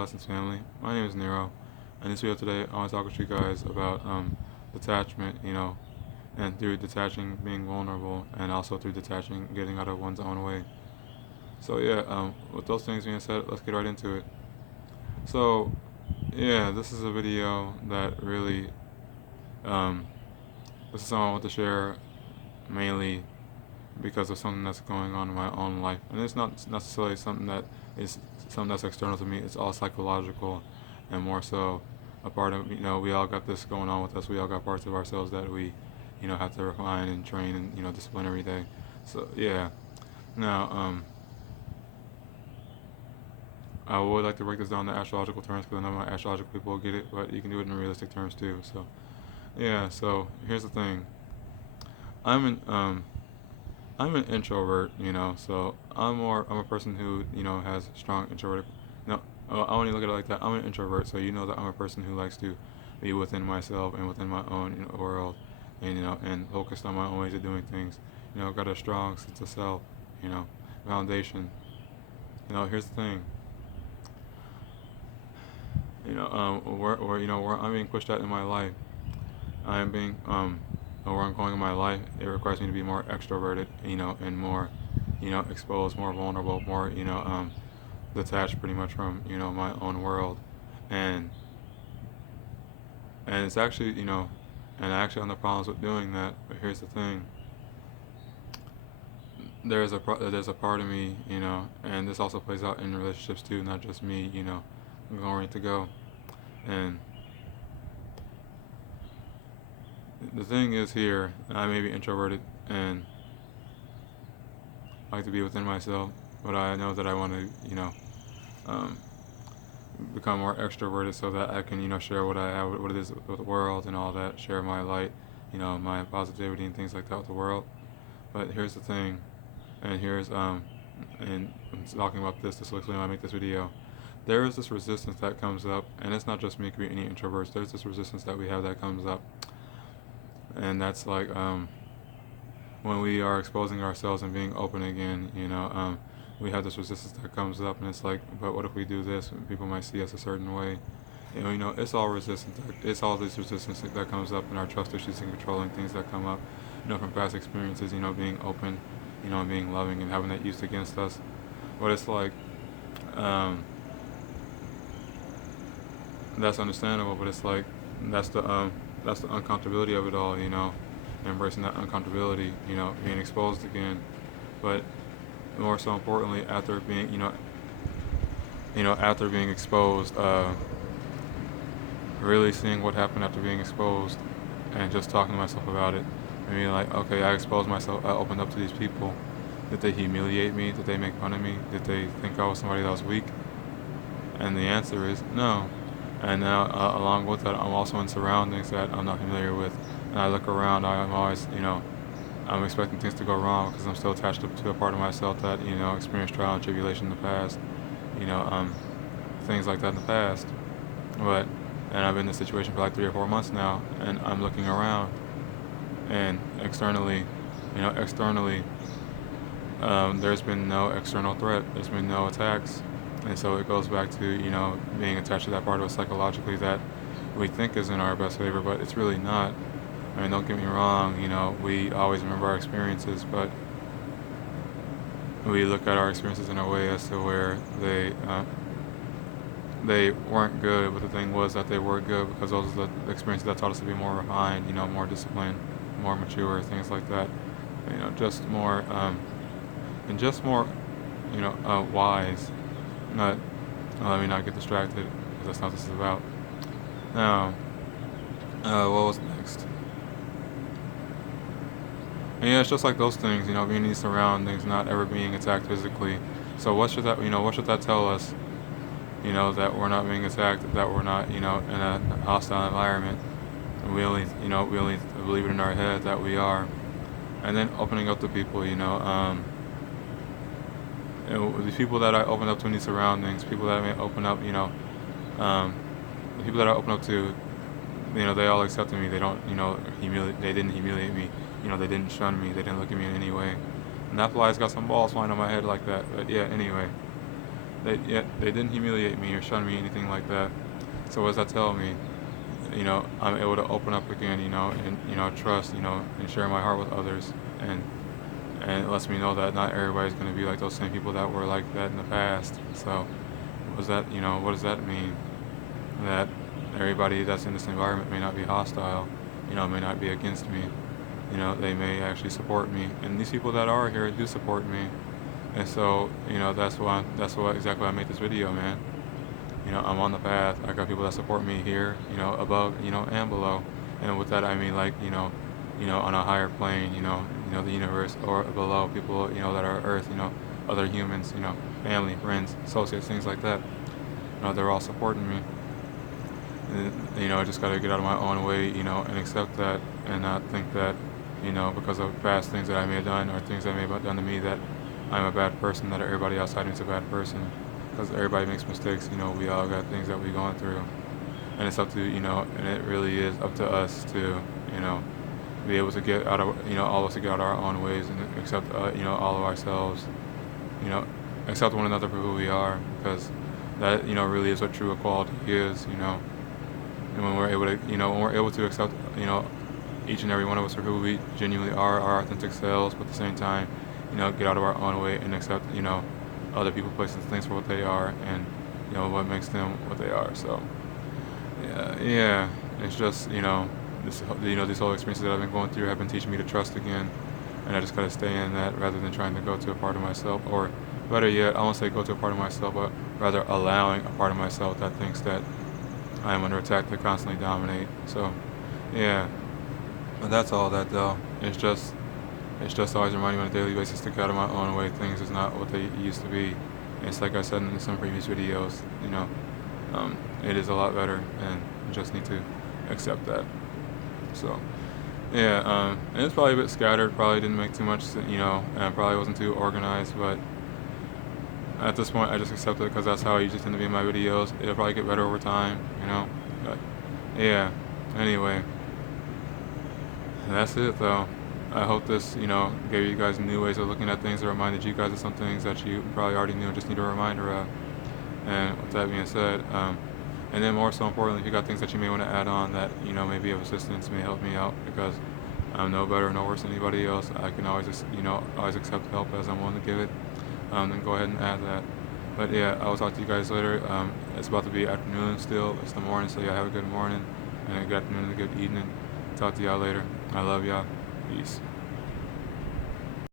Lessons family. My name is Nero. In this video today, I want to talk with you guys about detachment, and through detaching being vulnerable, and also through detaching getting out of one's own way. So yeah, with those things being said, let's get right into it. So yeah, this is a video that really, um, this is something I want to share mainly because of something that's going on in my own life, and it's not necessarily is something that's external to me. It's all psychological, and more so a part of we all got this going on with us. We all got parts of ourselves that we have to refine and train and discipline every day. So yeah. Now I would like to break this down to astrological terms because I know my astrological people will get it, but you can do it in realistic terms too. So yeah. So here's the thing. I'm an um I'm an introvert, so I'm a person who, has strong introverted. No, I only look at it like that. I'm an introvert, so you know that I'm a person who likes to be within myself and within my own world, and and focused on my own ways of doing things. Got a strong sense of self, you know, foundation. Here's the thing. Where I'm being pushed at in my life, I am being where I'm going in my life, it requires me to be more extroverted, and more, exposed, more vulnerable, more, detached pretty much from, my own world. And it's actually, and I actually have no problems with doing that. But here's the thing. There's a part of me, and this also plays out in relationships too, not just me, going to go. And the thing is here, I may be introverted and like to be within myself, but I know that I want to, um, become more extroverted so that I can, share what I have, what it is with the world and all that, share my light, my positivity and things like that with the world. But here's the thing, and and I'm talking about this specifically when I make this video. There is this resistance that comes up, and it's not just me, it could be any introverts. There's this resistance that we have that comes up, and that's like when we are exposing ourselves and being open again, we have this resistance that comes up, and it's like, but what if we do this? People might see us a certain way. It's all resistance. It's all this resistance that comes up in our trust issues and controlling things that come up, from past experiences. Being open, being loving and having that used against us. But it's like, um, that's understandable. But it's like that's the uncomfortability of it all. Embracing that uncomfortability. Being exposed again, but more so importantly, after being after being exposed, really seeing what happened after being exposed, and just talking to myself about it. I mean, like, okay, I exposed myself. I opened up to these people. Did they humiliate me? Did they make fun of me? Did they think I was somebody that was weak? And the answer is no. And now, along with that, I'm also in surroundings that I'm not familiar with. And I look around, I'm always, I'm expecting things to go wrong because I'm still attached to a part of myself that, experienced trial and tribulation in the past, you know, um, things like that in the past. But, and I've been in this situation for like 3 or 4 months now, and I'm looking around, and externally, there's been no external threat, there's been no attacks. And so it goes back to, being attached to that part of us psychologically that we think is in our best favor, but it's really not. I mean, don't get me wrong, we always remember our experiences, but we look at our experiences in a way as to where they weren't good, but the thing was that they were good because those are the experiences that taught us to be more refined, more disciplined, more mature, things like that. Just more, and just more, wise. Not, let me not get distracted because that's not what this is about. Now, what was next? And yeah, it's just like those things, being in these surroundings, not ever being attacked physically. So what should that tell us? That we're not being attacked, that we're not, in a hostile environment. And we only believe it in our head that we are. And then opening up to people, the people that I open up to in these surroundings, people that I may open up, um, the people that I open up to, they all accepted me. They don't, they didn't humiliate me. They didn't shun me. They didn't look at me in any way. And that fly's got some balls flying on my head like that. But yeah, anyway. they didn't humiliate me or shun me, anything like that. So what does that tell me? I'm able to open up again, and trust, and share my heart with others, and it lets me know that not everybody's going to be like those same people that were like that in the past. So what does that mean? That everybody that's in this environment may not be hostile, may not be against me. They may actually support me, and these people that are here do support me. And so, that's why exactly I made this video, man. I'm on the path. I got people that support me here, above, and below. And with that, I mean, like, on a higher plane, the universe, or below, people, that are Earth, other humans, family, friends, associates, things like that. They're all supporting me. And, I just gotta get out of my own way, and accept that, and not think that, because of past things that I may have done or things that may have done to me, that I'm a bad person, that everybody outside me is a bad person. Because everybody makes mistakes, we all got things that we're going through. And it's up to, and it really is up to us to, be able to get out of, all of us to get out of our own ways and accept, all of ourselves, you know, accept one another for who we are, because that, really is what true equality is, and when we're able to accept, each and every one of us for who we genuinely are, our authentic selves, but at the same time, get out of our own way and accept, other people, places, things for what they are, and what makes them what they are. So yeah, it's just these whole experiences that I've been going through have been teaching me to trust again, and I just gotta stay in that rather than trying to go to a part of myself, or better yet, I won't say go to a part of myself, but rather allowing a part of myself that thinks that I am under attack to constantly dominate. So yeah, but that's all that though. It's just always reminding me on a daily basis to get out of my own way. Things is not what they used to be. And it's like I said in some previous videos, it is a lot better, and you just need to accept that. So, yeah, and it's probably a bit scattered. Probably didn't make too much, and probably wasn't too organized. But at this point, I just accept it because that's how I usually tend to be in my videos. It'll probably get better over time. But yeah. Anyway, that's it though. I hope this, gave you guys new ways of looking at things, or reminded you guys of some things that you probably already knew and just need a reminder of. And with that being said, and then more so importantly, if you got things that you may want to add on that, may be of assistance, may help me out, because I'm no better, no worse than anybody else. I can always just, always accept help as I'm willing to give it. Then go ahead and add that. But yeah, I will talk to you guys later. It's about to be afternoon still. It's the morning, so yeah, have a good morning, and a good afternoon and a good evening. Talk to y'all later. I love y'all. Peace.